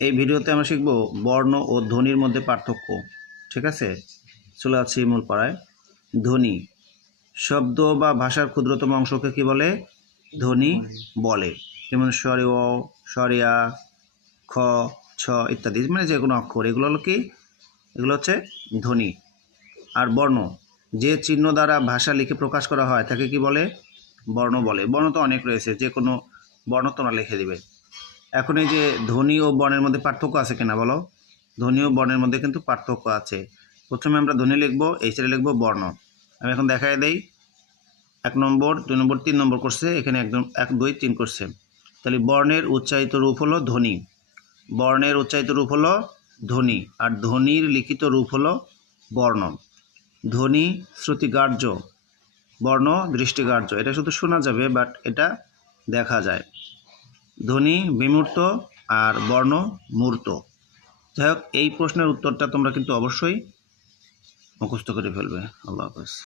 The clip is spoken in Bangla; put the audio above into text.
এই ভিডিওতে আমরা শিখব বর্ণ ও ধ্বনির মধ্যে পার্থক্য। ঠিক আছে, চলে আছি মূল পাড়ায়। ধ্বনি শব্দ বা ভাষার ক্ষুদ্রতম অংশকে কি বলে? ধ্বনি বলে। যেমন স্বরে অ, স্বরে আ, খ, ছ ইত্যাদি, মানে যে কোনো অক্ষর, এগুলো হলো কি? এগুলো হচ্ছে ধ্বনি। আর বর্ণ, যে চিহ্ন দ্বারা ভাষা লিখে প্রকাশ করা হয় তাকে কি বলে? বর্ণ বলে। বর্ণ তো অনেক রয়েছে, যে কোনো বর্ণ তোমরা লিখে দিবে। এখন এই যে ধ্বনি ও বর্ণের মধ্যে পার্থক্য আছে কিনা বলো? ধ্বনি ও বর্ণের মধ্যে কিন্তু পার্থক্য আছে। প্রথমে আমরা ধ্বনি লিখব, এই সাইডে লিখব বর্ণ। আমি এখন দেখাই দেই। 1 নম্বর, 2 নম্বর, 3 নম্বর করছে, এখানে একদম 1 2 3 করছে। তাহলে বর্ণের উচ্চারিত রূপ হলো ধ্বনি, বর্ণের উচ্চারিত রূপ হলো ধ্বনি, আর ধ্বনির লিখিত রূপ হলো বর্ণ। ধ্বনি শ্রুতিগ্রাহ্য, বর্ণ দৃষ্টিগ্রাহ্য। এটা শুধু শোনা যাবে, বাট এটা দেখা যায়। ধ্বনি বিমূর্ত আর বর্ণ মূর্ত। যাই হোক, এই প্রশ্নের উত্তরটা তোমরা কিন্তু অবশ্যই মুখস্থ করে ফেলবে। আল্লাহ হাফেজ।